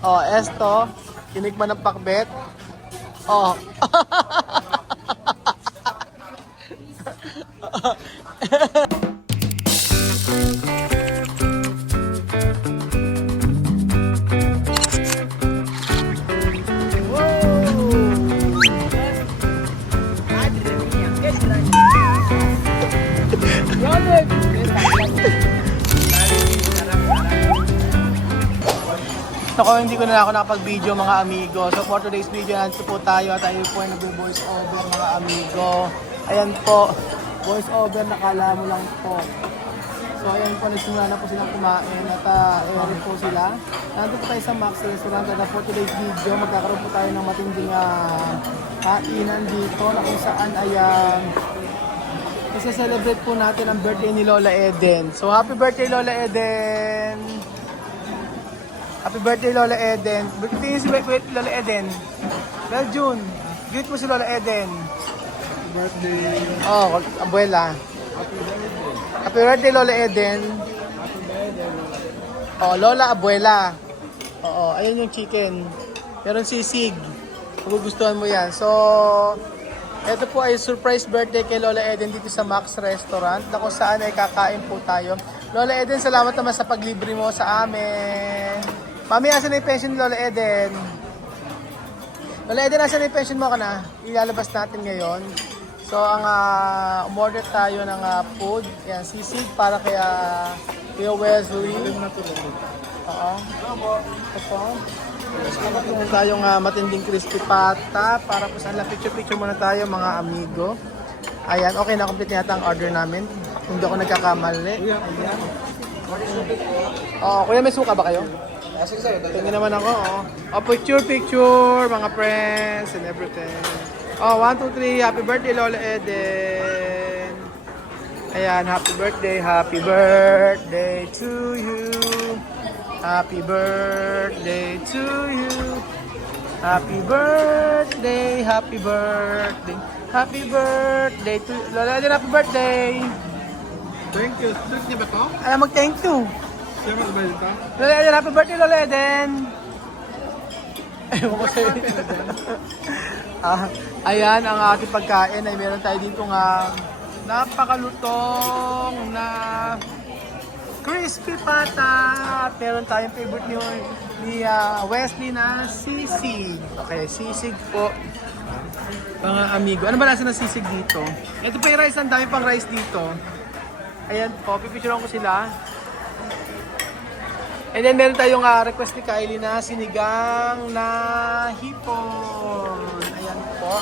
Oh, esto. Kinikman ng pakbet. Oh. Ako, hindi ko na ako nakapag-video mga amigo. So for today's video, nandito po tayo at tayo po ay nag-voice over mga amigo. Ayan po, voice over, nakala mo lang po. So ayan po, nagsimula na po silang kumain at ayan po sila. Nandito po tayo sa Max Restaurant at for today's video, magkakaroon po tayo ng matinding kainan dito na kung saan ay isa-celebrate po natin ang birthday ni Lola Eden. So happy birthday Lola Eden! Happy birthday, Lola Eden. Birthday si Lola Eden. Well, June, greet mo si Lola Eden. Happy birthday. Oh, abuela. Happy birthday. Happy birthday, Lola Eden. Happy birthday, Lola. Oh, Lola, abuela. Oo, ayun yung chicken. Meron sisig. Magugustuhan mo yan. So, ito po ay surprise birthday kay Lola Eden dito sa Max Restaurant na kung saan ay kakain po tayo. Lola Eden, salamat naman sa paglibre mo sa amin. Mami, asan na yung pension ni Lola Eden? Lola Eden, asan na yung pension mo ka na? Ilalabas natin ngayon. So, ang umorder tayo ng food. Yan, sisig para kay Kuya Wesley. Oo. Ito po. Meron tayong matinding crispy pata para po saan lang picture-picture muna tayo mga amigo. Ayan, okay na, complete yata ang order namin. Kung hindi ako nagkakamali. Ayan. Oh, kuya, may suka ba kayo? Sige, sir. Tingin naman ako, oh. Oh, picture, mga friends and everything. Oh, 1, 2, 3. Happy birthday, Lola Eden. Ayan, happy birthday to you. Happy birthday to you. Happy birthday to Lola Eden, happy birthday. Thank you. Thank you ba to? Alam, mag-thank you. Siya ba ito? Lola Eden, happy birthday, Lola Eden! Ewan ko sa'yo. Ayan, ang ating pagkain ay meron tayo dito nga napakalutong na crispy pata. At meron tayong favorite ni Wesley na sisig. Okay, sisig po. Mga amigo. Ano ba nasa ng sisig dito? Ito pa yung rice, ang dami pang rice dito. Ayan po, pipicturean ko sila. And then meron tayong request ni Kylie na sinigang na hipon. Ayan po.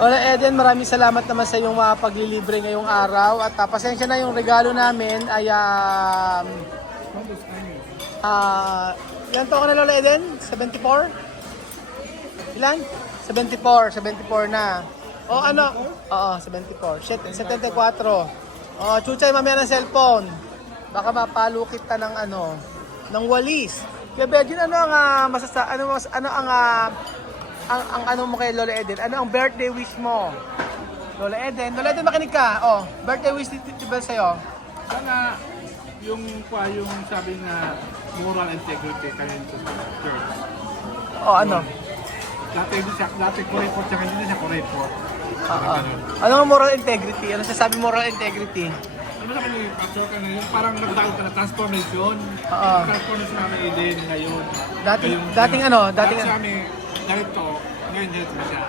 Lola Eden, maraming salamat naman sa iyong paglilibre ngayong araw. At pasensya na yung regalo namin ay ilan to ka na Lola Eden? 74? Ilan? 74 na. O ano? Oo, 74. 74. O, chuchay mamaya ng cellphone. Baka mapalukit ka ng ng walis. Kaya Begin, ano ang ano mo kay Lola Eden? Ano ang birthday wish mo? Lola Eden, makinig ka. Oh, birthday wish dito ba sa'yo? Sana yung sabi na moral integrity kayo sa church. Oh, ano? Dati kuripot siya, hindi na siya kuripot. Ano ang moral integrity? Ano sasabi moral integrity? Ano sa kanya yung pastor ka na yun? Parang nagdaon ka na transformation. Transformation namin Eden ngayon. Dating Dati kami ganito, ngayon dito na siya.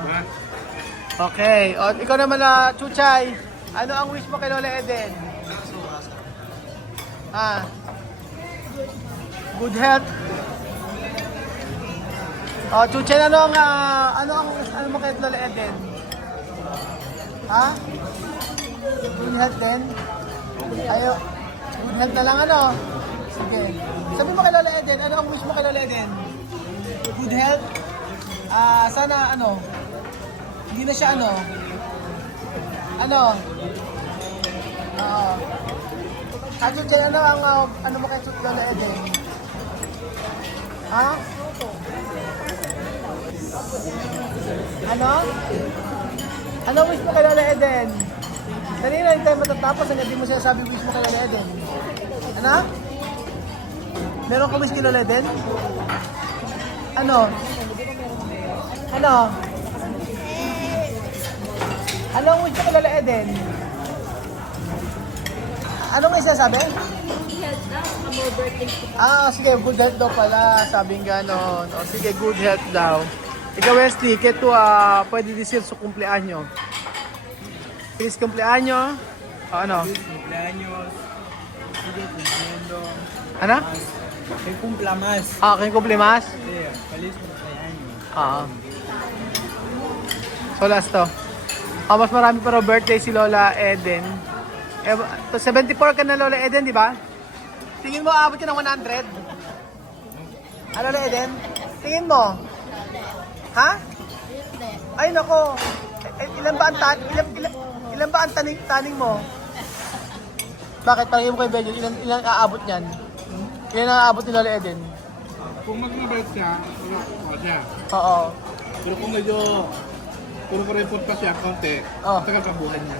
Diba? Okay. O, ikaw naman Chuchay. Ano ang wish mo kay Lola Eden? Good health. O, Chuchay, ano mo kay Lola Eden? Good health din? Ayo. Good health na lang Sige. Sabi mo kay Lola Eden, ano ang wish mo kay Lola Eden? Good health? Sana hindi na siya Chuchay, ano mo kay Lola Eden? Ano wish mo kay Lola Eden? Kanina hindi tayo matatapos, hindi mo sinasabi wish mo kay Lola Eden. Ano? Meron ka wish kay Lola Eden? Ano? Ano? Anong wish mo kay Lola Eden? Anong may sinasabi? Sige, good health daw pala. Sabing gano'n. O sige, good health daw. Ikaw, Wesley, keto pwede disir sa kumpleanyo. Feliz kumpleanyo. O ano? Cumpleaños. Sige, cumpliendo. Ano? Que cumpla más. Kayo kumplimas? Sí, feliz cumpleaños. So last to. Mas marami pa raw birthday si Lola Eden. 74 ka na Lola Eden, di ba? Tingin mo aabot ka ng 100? Lola Eden? Tingin mo? Ha? Ay nako. Ilan ba ang ilan ba ang taning mo? Bakit? Parang mo kay Belgium, ilan aabot niyan? Ilan ang aabot ni Lola Eden? Kung mag-mabait siya, wala siya. Oo. Pero kung medyo puro pa rin pa siya, konti, tagal ka buhay niya.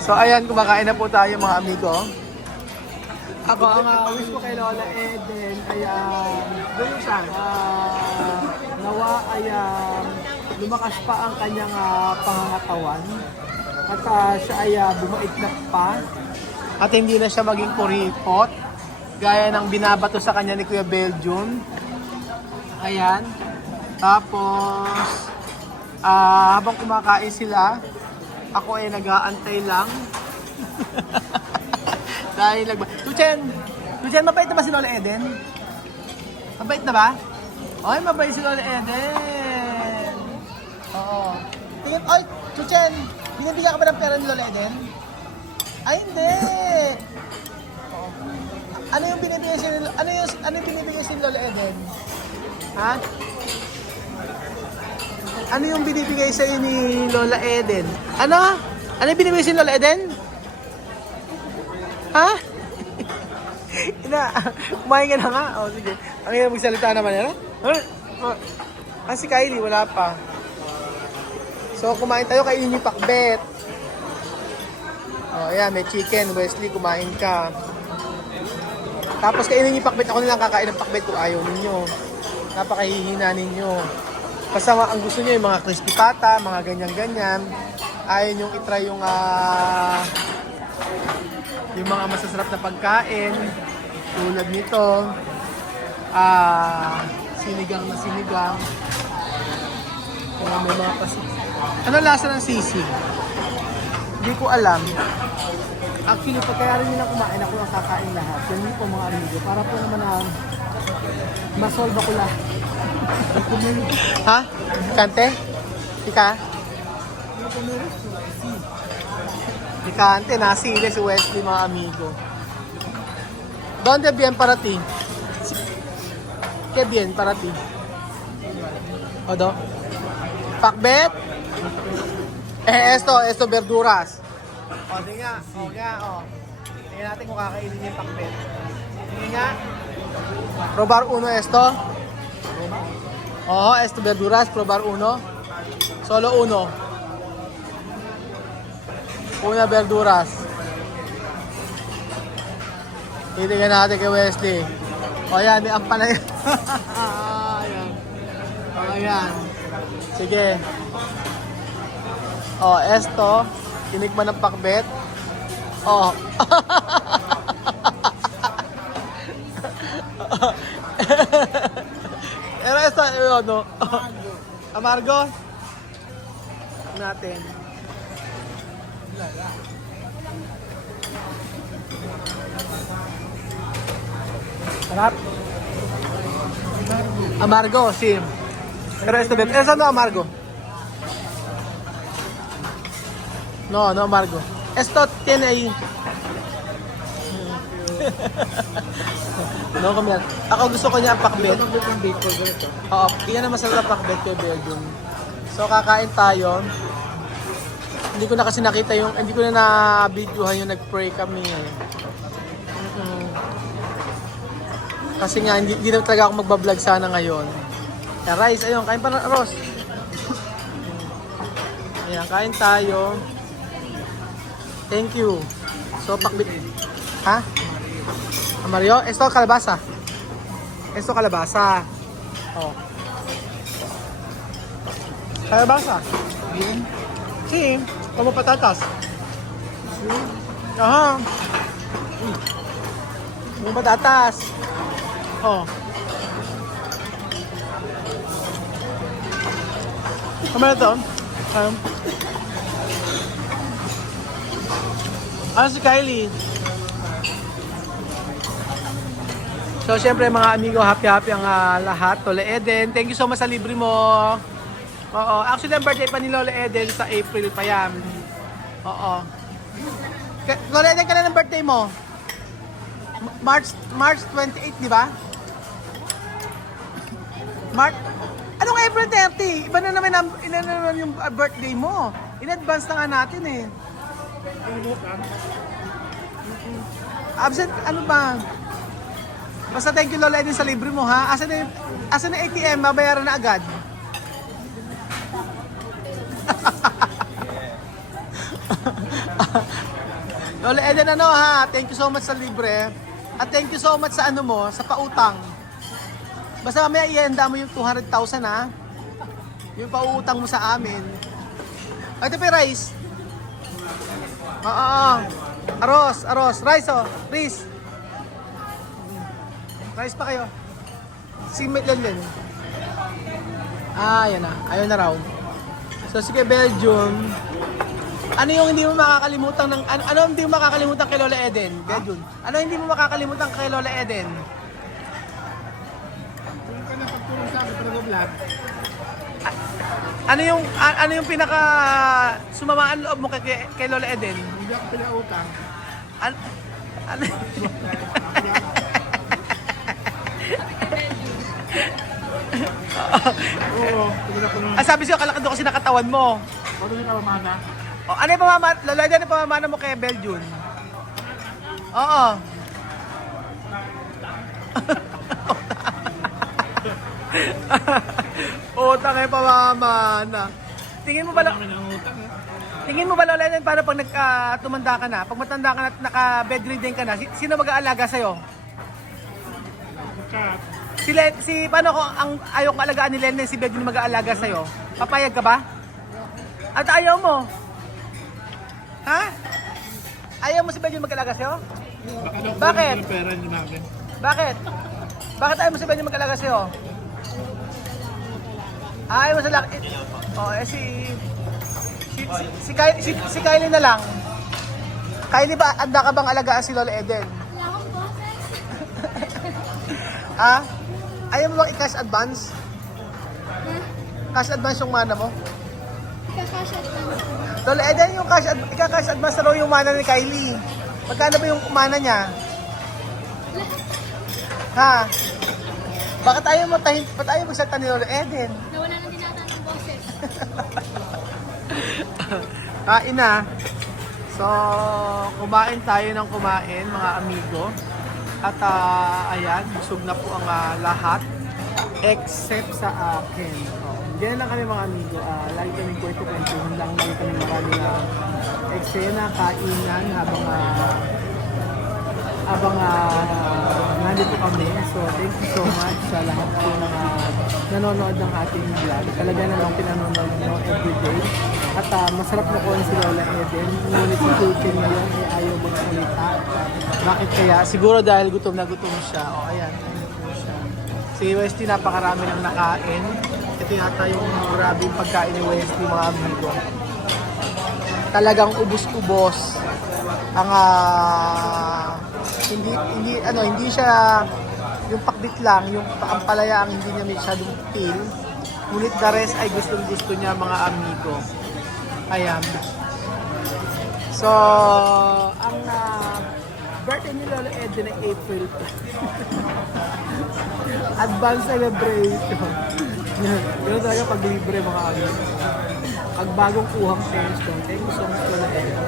So ayan, kumakain na po tayo mga amigo. Ako ang wish ko kay Lola Eden ay ganun siya. Nawa ay lumakas pa ang kanyang pangangatawan at siya ay bumait na pa at hindi na siya maging kuripot gaya ng binabato sa kanya ni Kuya Belgium. Ayan. Tapos habang kumakain sila, ako ay nag-aantay lang. Dahil Tuchen, mabait na ba si Lola Eden? Mabait na ba? Ay, mabait si Lola Eden. Oo. Tingin, ay, Tuchen, binibigyan ka ba ng pera ni Lola Eden? Ay, hindi. Oo. Ano yung binibigay si Lola Eden? Ha? Ano yung binibigay sa ni Lola Eden? Ano? Ano yung binibigay si Lola Eden? Ha? Kumain ka na nga? O, sige. Ang ina magsalita naman yan, ha? Si Kylie, wala pa. So, kumain tayo, kainin yung pakbet. O, ayan, may chicken. Wesley, kumain ka. Tapos, kainin yung pakbet. Ako nilang kakain ng pakbet kung ayaw ninyo. Napakahihina ninyo. Basta ang gusto nyo, yung mga crispy pata, mga ganyan-ganyan. Ayaw nyo itry yung mga masasarap na pagkain tulad nito, sinigang na sinigang. Kaya may mga ano lasa ng sisig? Hindi ko alam. Actually, pag kaya rin nila kumain, ako ang kakain lahat. Yan po mga amigo. Para po naman masolve ako lahat. Ha? Kante? Ika? Picante, nasili si Wesley mga amigo. ¿Dónde bien para ti? ¿Qué bien para ti? ¿Odo? Pakbet? Esto verduras. O, sige nga. O, nga, o. Tingnan natin kung kakainin niya yung pakbet. Sige nga. Probar uno esto. Oo, esto verduras. Probar uno. Solo uno. Una verduras. Titignan natin kay Wesley. O yan, may ampalaya. Ayan. O yan. Sige. O, esto. Tinikman ng pakbet. O. Pero esto, no? Amargo. Natin. Sarap. Amargo, sí. Pero esto bien. Eso no amargo. No amargo. Esto tiene ahí. No, kumyan. Ako gusto ko niya ang pakbet. Oo, iyan ang masarap na pakbet kay Belgium. So, kakain tayo. Hindi ko na kasi nakita yung, hindi ko na na-videohan yung nag-pray kami eh. Kasi nga, hindi na talaga ako magbablog sana ngayon. Kaya rice, ayun, kain pa ng arroz. Ayan, kain tayo. Thank you. So, pakbit. Ha? Mario? Esto kalabasa. Esto kalabasa. Oh. Kalabasa. Sí. Como patatas. Aha. Como patatas. Oh. Ano ito? Ano si Kylie? So, syempre mga amigo, happy-happy ang lahat. Lola Eden, thank you so much sa libre mo. Oo, actually ang birthday pa ni Lola Eden sa April pa yan. Oo. Lola Eden, kailan ang birthday mo? March 28, di ba? March? Anong April 30? Iba na naman yung birthday mo. In advance na nga natin eh. Absent, ano ba? Basta thank you Lola Eden sa libre mo ha. Asan na yung ATM? Mabayaran na agad. Lola Eden ano ha, thank you so much sa libre. At thank you so much sa ano mo, sa pautang. Basta mamaya ihanda mo yung 200,000 ha. Yung pauutang mo sa amin. Ito pa rice. Oo. Aros. Rice oh. Rice. Rice pa kayo. Simit lang. Ah, yan na. Ayun na raw. So, sige Belgium. Ano yung hindi mo makakalimutan ng... Ano hindi mo makakalimutan kay Lola Eden? Belgium. Ano hindi mo makakalimutan kay Lola Eden? Kung ka na pagtulong sa akin, pero vlog. Ano yung pinaka sumamaan loob mo kay Lola Eden? Hindi ako pinautang. Ano? Oo, tumira ko naman. Sabi siya, kalakad doon kasi nakatawan mo. Ano yung kamamana? Ano yung pamamana? Lola Eden, ano yung pamamana mo kay Belgium? Oo. Utang yung pamamana. Tingin mo ba, Kami ng utang eh. tingin mo ba Lola Eden, paano pag tumanda ka na? Pag matanda ka na at naka-bedridden ka na, sino mag-aalaga sa'yo? Kat. Paano kung ang ayaw kong alagaan ni Lennon, si Bedrin mag-aalaga sa'yo? Papayag ka ba? At ayaw mo? Ha? Ayaw mo si Bedrin mag-aalaga sa'yo? Baka Bakit? daw kunin ng pera ni Marvin. Bakit? Bakit ayaw mo si Bedrin mag-aalaga sa'yo? Ayaw mo sa laki. Oh, si Kylie na lang. Kylie ba, anda ka bang alagaan si Lola Eden? Wala akong boses. Ha? Ayaw mo bang i-cash advance? Cash advance yung mana mo? Kakash advance. Lola Eden, yung ika-cash advance na raw yung mana ni Kylie. Magkano ba yung mana niya? Ha? Bakit ayaw magsalita ni Lola Eden? Nawala nang tinataan ng boses. Kain na. So, kumain tayo ng kumain, mga amigo. At ayan, busog na po ang lahat. Except sa akin. Ganyan lang kami mga amigo. Lagi kami kwento-kwento. Lagi kami marami na eksena, kainan habang nandito kami. So, thank you so much sa lahat po ng nanonood ng ating vlog. Talaga namang pinanonood nyo everyday. At masarap na ko si Lola Eden. Ngunit si Kulkin ngayon ay ayaw magsalita. Bakit kaya? Siguro dahil gutom na gutom siya. O, ayan. Si Westy napakarami ng nakain. Ito yata yung grabing pagkain ni Westy, mga amigo. Talagang ubos-ubos. Ang hindi siya yung pakbit lang, yung paampalaya ang hindi niya masyadong feel. Ngunit the rest ay gustong-gusto niya, mga amigo. Ayan. So, ang birthday ni Lola Eden ay April. Advance celebration. Yun talaga pag libre, mga amigo. Pag bagong kuhang pension. Thank you so much, Lola Eden.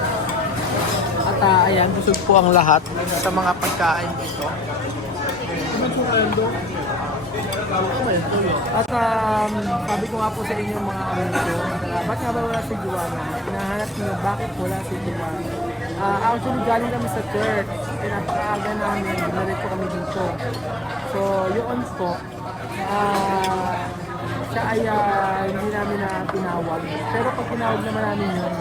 At ayan, busog po ang lahat sa mga pagkain ito. At sabi ko nga po sa inyo mga amigo, ba't nga ba wala si Joanna? Hinahanap niyo bakit wala si Joanna? Actually, galing kami sa church. Napakaaga namin, dumalit po kami dito. So, yun po, siya ay hindi namin na tinawag. Pero pag tinawag naman namin yun,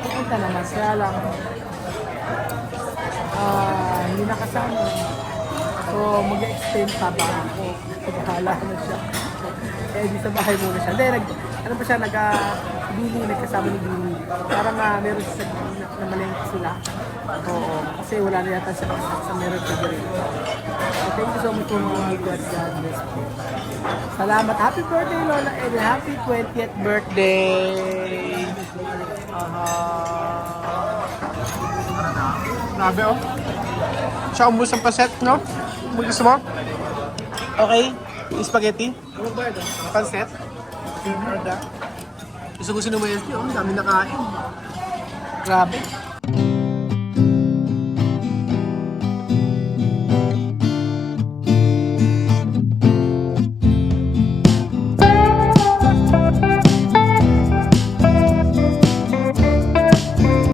pupunta naman. Kaya lang, hindi nakasama. So, mag-extend pa ba ako? Pagkahala na siya. Di sa bahay muna siya. Hindi, ano pa siya, nagkasama ni Billy. Parang meron siya na malengke sila. Oo, kasi wala na yata siya sa meron siya rin. So, thank you so much for mga amigo at God bless po. Salamat. Happy birthday, Lola Eden. Happy 20th birthday. Grabe, oh. Siya umbus ang paset, no? Gusto mo? Okay. Spaghetti. Panset. Gusto mo sinumayas niyo. Ang dami nakain. Grabe.